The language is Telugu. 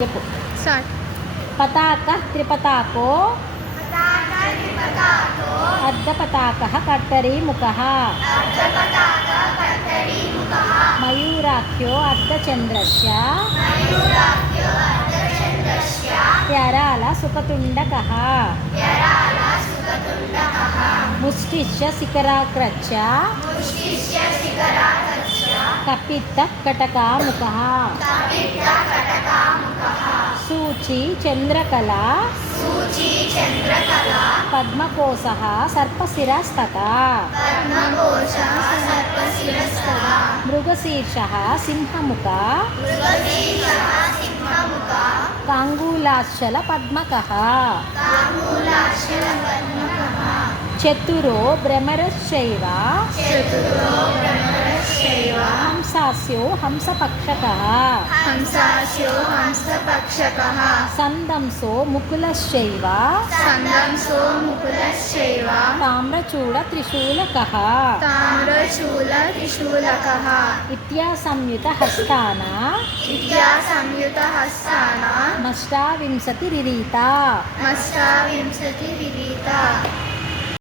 చెప్పు. స్టార్ట్. పతాక త్రిపతాకో అర్ధపతాక కర్తరీముఖ మయూరాఖ్యో అర్ధచంద్రస్య ప్యరాల సుఖతుండక ముష్టిశ్చ శిఖరాగ్రచ్చ కపిత్త కటకాముఖ సూచి చంద్రకళా పద్మకోశః సర్పశిరస్తథా మృగశీర్షః సింహముఖా కాంగూలాశ్చల పద్మకః చతురో భ్రమరశ్చైవ హంసాస్యో హంసపక్షకః హంసాస్యో హంసపక్షకః సందంసో ముకులశ్చైవ సందంసో ముకులశ్చైవ తామ్రచూడ త్రిశూలకః తామ్రశూల త్రిశూలకః ఇత్యాసంయుత హస్తాన విద్యా సంయుత హస్తాన మష్టావింశతిరిరీత మష్టావింశతి విదిత